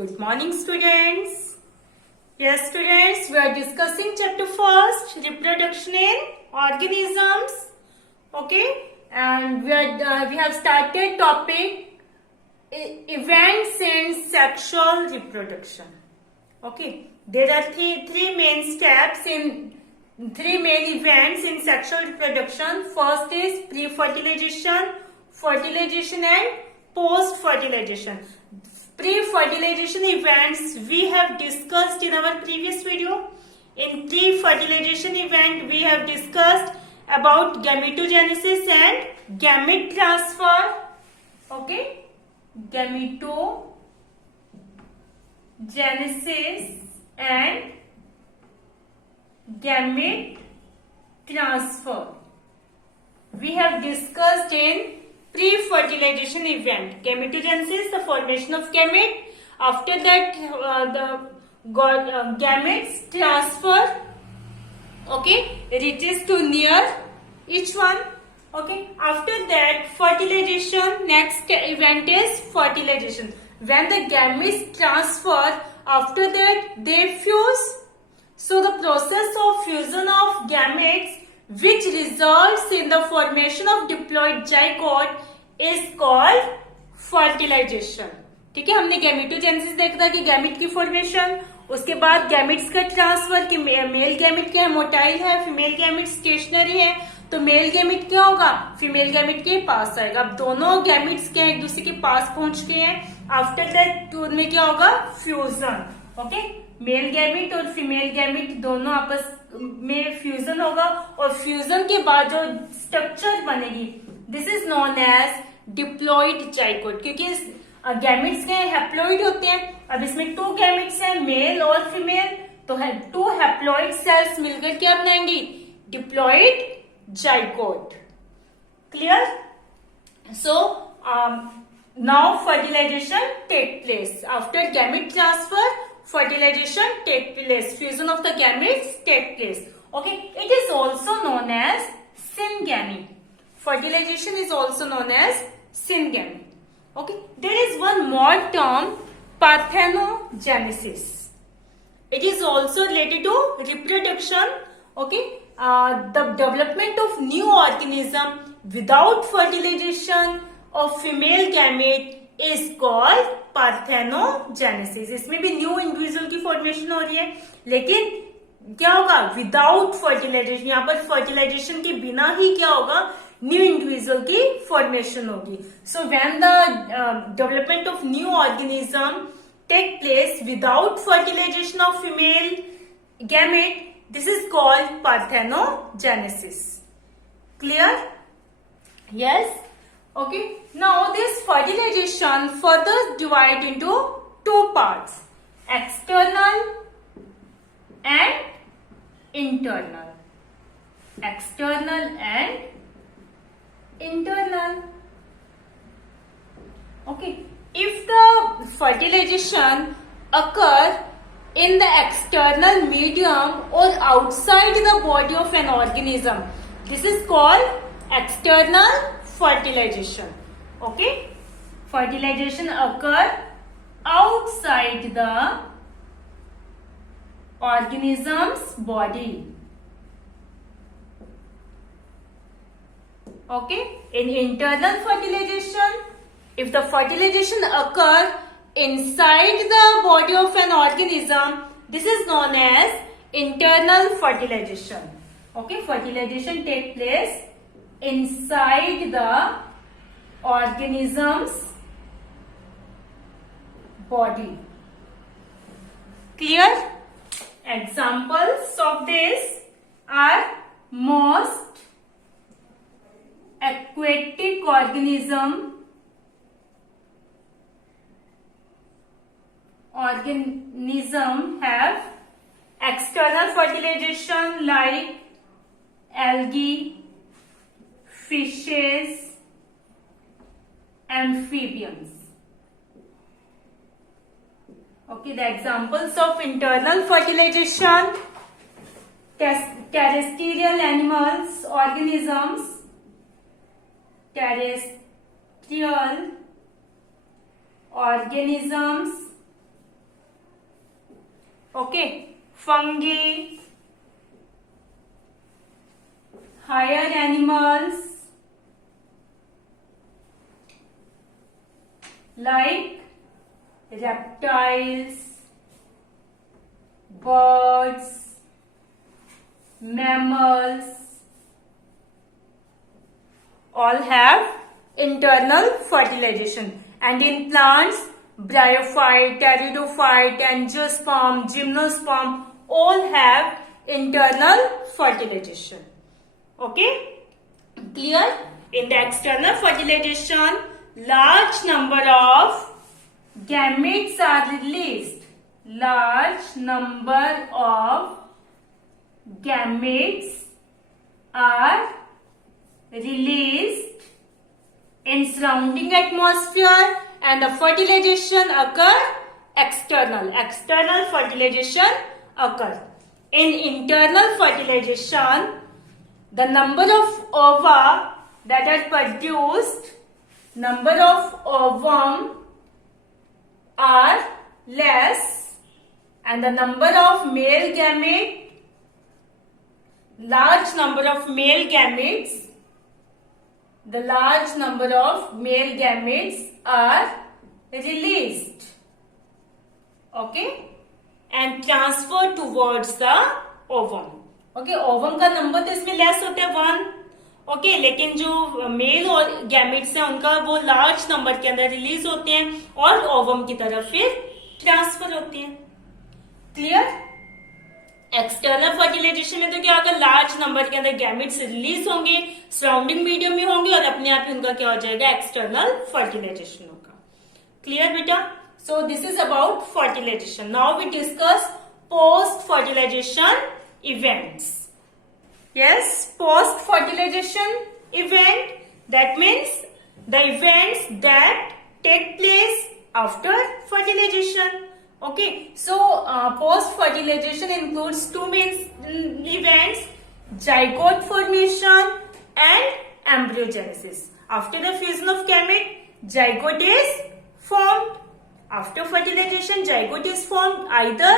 Good morning, students. Yes, students, we are discussing chapter first, reproduction in organisms. Okay, and we have started topic events in sexual reproduction. Okay, there are three main steps in three main events in sexual reproduction. First is pre-fertilization, fertilization, and post-fertilization. Pre-fertilization events we have discussed in our previous video. In pre-fertilization event we have discussed about gametogenesis and gamete transfer. Okay, gametogenesis and gamete transfer we have discussed in pre-fertilization event. Gametogenesis, the formation of gamete. After that gametes transfer, okay, reaches to near each one. Okay, after that fertilization, next event is fertilization. When the gametes transfer, after that they fuse. So the process of fusion of gametes which results in the formation of diploid zygote is called fertilization. ठीक है, हमने gametogenesis देखा था कि gamete की formation, उसके बाद gametes का ट्रांसफर कि मेल गैमेट क्या है, मोटाइल है, फीमेल गैमेट स्टेशनरी है. तो मेल गैमेट क्या होगा, फीमेल गैमेट के पास आएगा. अब दोनों गैमेट्स क्या एक दूसरे के पास पहुंच गए हैं. आफ्टर दैट उनमें क्या होगा, फ्यूजन. ओके, मेल गैमेट और फीमेल गैमेट दोनों आपस में फ्यूजन होगा और फ्यूजन के बाद जो स्ट्रक्चर बनेगी this is known as diploid zygote. क्योंकि गैमेट्स के हैप्लॉइड होते हैं. अब इसमें टू गैमेट्स हैं, मेल और फीमेल, तो है टू हैप्लॉइड सेल्स मिलकर क्या बनाएंगी, diploid zygote. Clear? So now fertilization take place after gamete transfer. Fertilization take place, fusion of the gametes take place. Okay, it is also known as syngamy. Fertilization is also known as syngamy. Okay, there is one more term, parthenogenesis. It is also related to reproduction. Okay, the development of new organism without fertilization of female gamete is called parthenogenesis. इसमें भी new individual की formation हो रही है, लेकिन क्या होगा, without fertilisation. यहाँ पर फर्टिलाइजेशन के बिना ही क्या होगा, न्यू इंडिविजुअल की फॉर्मेशन होगी. So when the development of new organism take place without fertilization of female gamete, this is called parthenogenesis. Clear? Yes. Okay, now this fertilization further divide into two parts, external and internal. External and internal. Okay, if the fertilization occur in the external medium or outside the body of an organism, this is called external fertilization. Okay, fertilization occur outside the organism's body. Okay, in internal fertilization, if the fertilization occur inside the body of an organism, this is known as internal fertilization. Okay, fertilization take place inside the organism's body. Clear? Examples of this are most aquatic organism have external fertilization like algae, fishes, amphibians. Okay, the examples of internal fertilization, terrestrial animals, organisms, terrestrial organisms Okay, fungi, higher animals like reptiles, birds, mammals, all have internal fertilization. And in plants, bryophyte, pteridophyte, angiosperm, gymnosperm all have internal fertilization. Okay? Clear? In the external fertilization, large number of gametes are released. Large number of gametes are released in surrounding atmosphere, and the fertilization occur external. External fertilization occur. In internal fertilization, the number of ova that are produced, number of ovum are less, and the number of male gamete, large number of male gametes, the large number of male gametes are released. Okay, and transferred towards the ovum. Okay, ovum का number तो इसमें less होता है 1. Okay, लेकिन जो mail और gametes हैं उनका वो लार्ज नंबर के अंदर रिलीज होते हैं और ओवम की तरफ फिर ट्रांसफर होते हैं. क्लियर? एक्सटर्नल फर्टिलाइजेशन में तो क्या होगा, लार्ज नंबर के अंदर गैमेट्स रिलीज होंगे, सराउंडिंग मीडियम में होंगे और अपने आप ही उनका क्या हो जाएगा, एक्सटर्नल फर्टिलाइजेशन होगा. क्लियर बेटा? So this is about fertilization. Now we discuss post fertilization events. Yes, post fertilization event, that means the events that take place after fertilization. Okay, so post fertilization includes two main events: zygote formation and embryogenesis. After the fusion of gamete, zygote is formed. After fertilization, zygote is formed either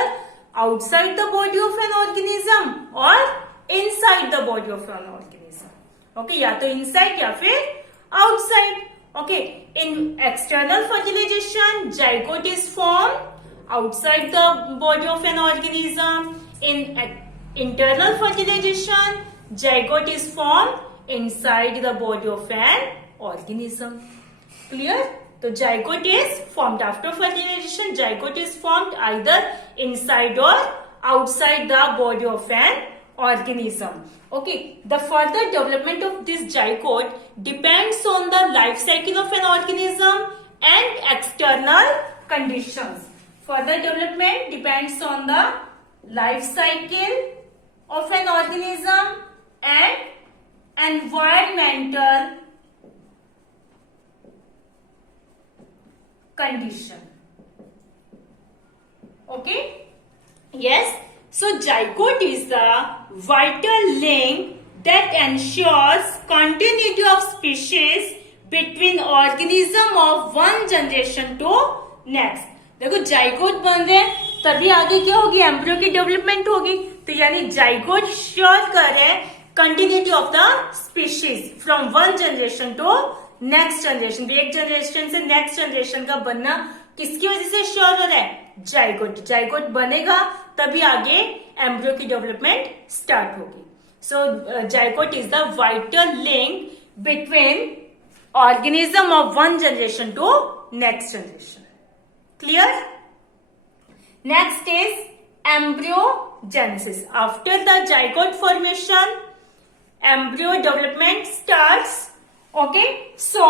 outside the body of an organism or inside the body of an organism. Okay, या तो inside या फिर outside. Okay, in external fertilization, zygote is formed outside the body of an organism. In internal fertilization, zygote is formed inside the body of an organism. Clear? So zygote is formed after fertilization. Zygote is formed either inside or outside the body of an organism. Okay, the further development of this zygote depends on the life cycle of an organism and external conditions. Further development depends on the life cycle of an organism and environmental condition. Okay, yes, so zygote is the vital link that ensures continuity of species between organism of one generation to next. देखो zygote बन रहे हैं तभी आगे क्या होगी, embryo की development होगी. तो यानी जाइगोट श्योर कर रहे हैं continuity of the species from one generation to next generation. एक जनरेशन से नेक्स्ट जनरेशन का बनना किसकी वजह से श्योर हो रहा है, जाइगोट. जाइगोट बनेगा तभी आगे एम्ब्रियो की डेवलपमेंट स्टार्ट होगी. So zygote is the vital link between organism of one generation to next generation. Clear? Next is embryogenesis. After the zygote formation, embryo development starts. Okay, so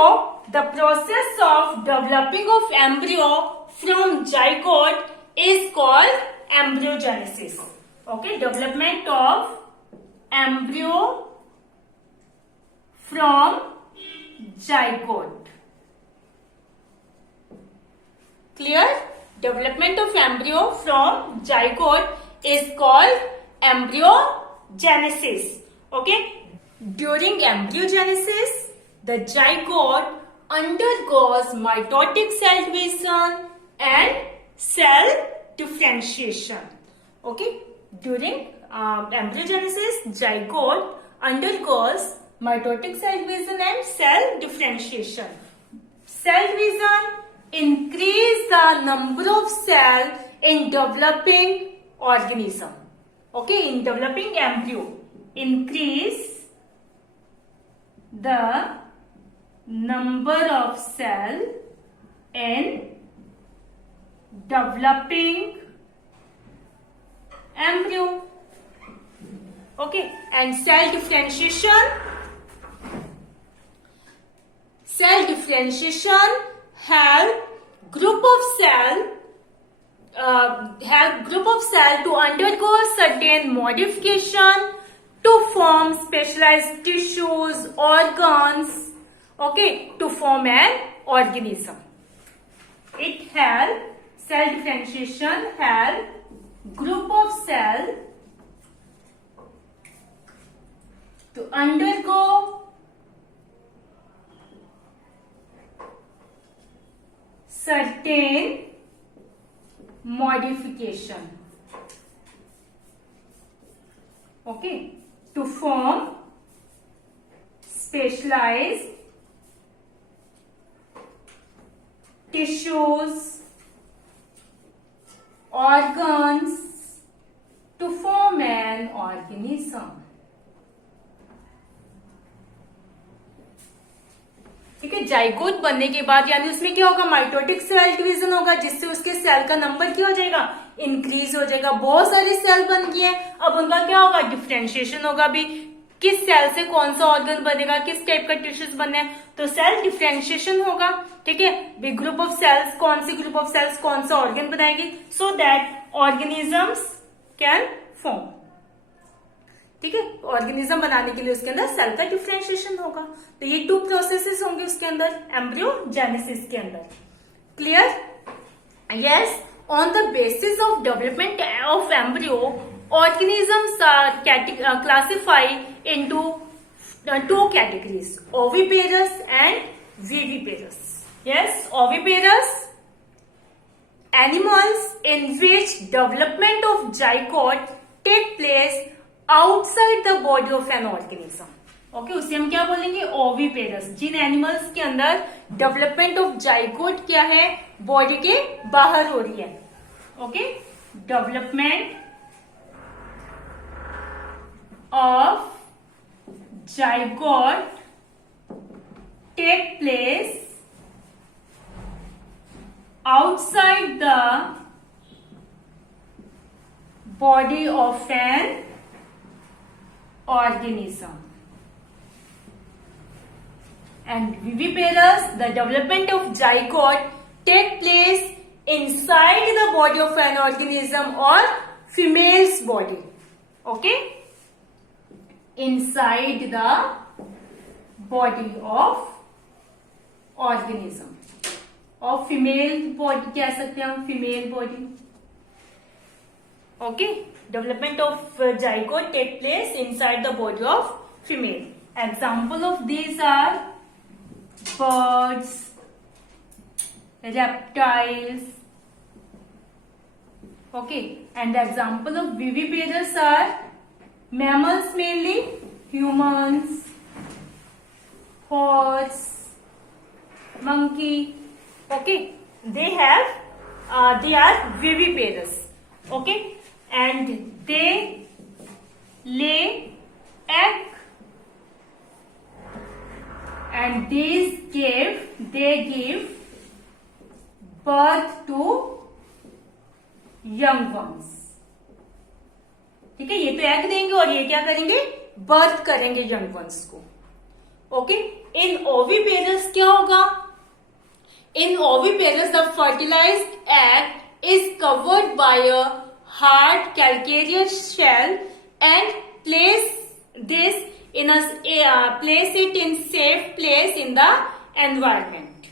the process of developing of embryo from zygote is called embryogenesis. Okay, development of embryo from zygote. Clear? Development of embryo from zygote is called embryogenesis. Okay? During embryogenesis, the zygote undergoes mitotic cell division and cell differentiation. Okay, during embryogenesis, zygote undergoes mitotic cell division and cell differentiation. Cell division increase the number of cell in developing organism. Okay, in developing embryo, increase the number of cell in developing embryo. Okay, and cell differentiation help group of cell to undergo certain modification to form specialized tissues, organs, okay, to form an organism. Cell differentiation help group of cell to undergo certain modification, okay, to form specialized tissues, organs, to form an organism. ठीक है, zygote बनने के बाद यानी उसमें क्या होगा, mitotic cell division होगा, जिससे उसके सेल का नंबर क्या हो जाएगा, इंक्रीज हो जाएगा। बहुत सारे सेल बन गए हैं, अब उनका क्या होगा, डिफरेंशिएशन होगा भी, किस सेल से कौन सा ऑर्गन बनेगा, किस टाइप का टिश्यूज बनने हैं, तो सेल डिफरेंशिएशन होगा। ठीक है, बिग ग्रुप ऑफ सेल्स, कौन सी ग्रुप ऑफ सेल्स कौन सा ऑर्गन बनाएगी, so that organisms can form. ठीक है, ऑर्गेनिज्म बनाने के लिए उसके अंदर सेल का डिफरेंशिएशन होगा। तो ये 2 प्रोसेसेस होंगे उसके अंदर, एम्ब्रियोजेनेसिस के अंदर। Clear? Yes, on the basis of development of embryo, organisms are classified into 2 categories, oviparous and viviparous. Yes, oviparous animals in which development of zygote take place outside the body of an organism. Okay, उसे हम क्या बोलेंगे, oviparous. जिन animals के अंदर development of zygote क्या है, body के बाहर हो रही है। Okay, development of zygote take place outside the body of an organism. And viviparous, the development of zygote take place inside the body of an organism or female's body. Okay, inside the body of organism, और female body कह सकते हैं हम, female body. Okay, development of zygote take place inside the body of female. Example of these are birds, reptiles. Okay, and the example of viviparous are mammals, mainly humans, horse, monkey. Okay, they are viviparous. Okay, and they lay egg, and they give birth to young ones. ठीक है, ये तो egg देंगे और ये क्या करेंगे, birth करेंगे यंग वंस को। ओके, इन ओविपेरस क्या होगा, in oviparous the fertilised egg is covered by a hard calcareous shell and place it in safe place in the environment.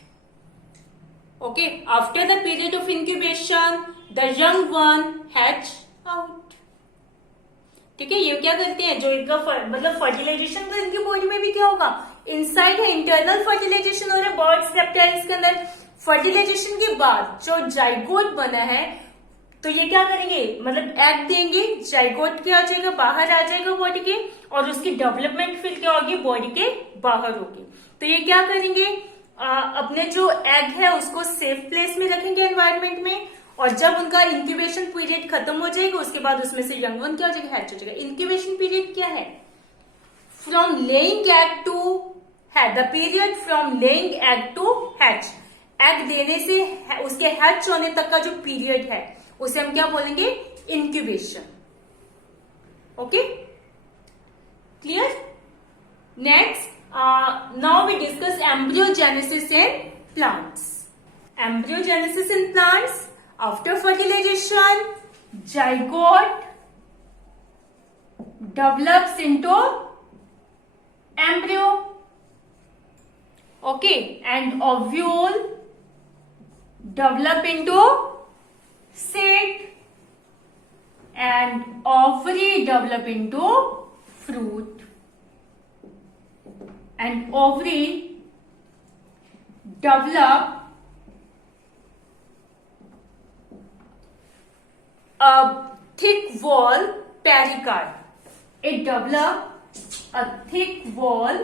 Okay, after the period of incubation, the young one hatch out. ठीक है, ये क्या करते हैं, जो इनका मतलब fertilisation तो इनकी बॉडी में भी क्या होगा, इनसाइड है, इंटरनल फर्टिलाइजेशन हो रहा है बर्ड्स, रेप्टाइल्स के अंदर। फर्टिलाइजेशन के बाद जो जाइगोट बना है, तो ये क्या करेंगे, मतलब एग देंगे, जाइगोट क्या आ जाएगा, बाहर आ जाएगा बॉडी के, और उसकी डेवलपमेंट फिर क्या होगी, बॉडी के बाहर होगी। तो ये क्या करेंगे, अपने जो एग है उसको सेफ प्लेस में रखेंगे एनवायरमेंट में, और जब उनका इंक्यूबेशन पीरियड खत्म हो जाएगा उसके बाद उसमें से यंग वन क्या हो जाएगा, हैच हो जाएगा। इंक्यूबेशन पीरियड क्या है, from laying egg to hatch, the period from laying egg to hatch, egg देने से उसके हैच होने तक का जो पीरियड है उसे हम क्या बोलेंगे, incubation. Okay, clear. Next, now we discuss embryogenesis in plants. Embryogenesis in plants, after fertilization zygote develops into embryo, okay, and ovule develop into seed, and ovary develop into fruit, and ovary develop a thick wall pericard. It develops a thick wall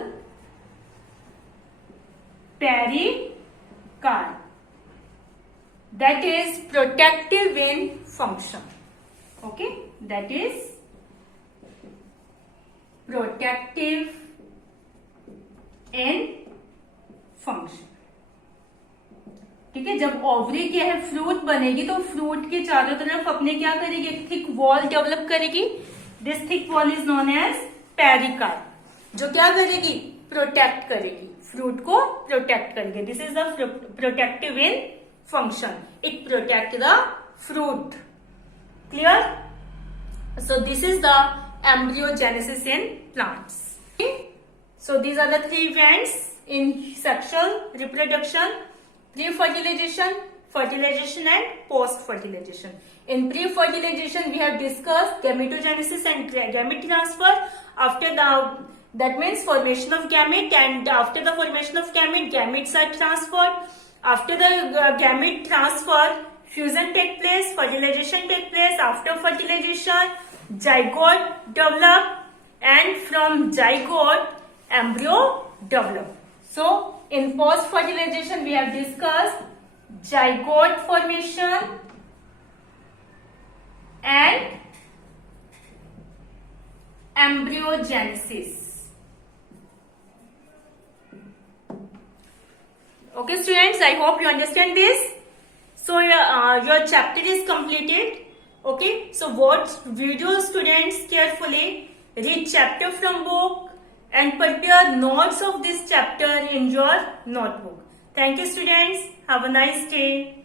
pericard that is protective in function. Okay, that is protective in function. ठीक है, जब ovary क्या है, fruit बनेगी, तो fruit के चारों तरफ अपने क्या करेगी, एक थिक वॉल डेवलप करेगी। This thick wall is known as pericarp, जो क्या करेगी, प्रोटेक्ट करेगी, फ्रूट को प्रोटेक्ट करेगी। This is the protective in function, it protect the fruit. Clear. So this is the embryogenesis in plants. So these are the 3 events in sexual reproduction: pre-fertilization, fertilization and post-fertilization. In pre-fertilization, we have discussed gametogenesis and gamete transfer. After that means formation of gamete, and after the formation of gamete, gametes are transferred. After the gamete transfer, fusion take place, fertilization take place. After fertilization, zygote develop, and from zygote, embryo develop. So, in post-fertilization, we have discussed zygote formation and embryogenesis. Okay, students, I hope you understand this. So, your chapter is completed. Okay, so watch video, students, carefully. Read chapter from book and prepare notes of this chapter in your notebook. Thank you, students. Have a nice day.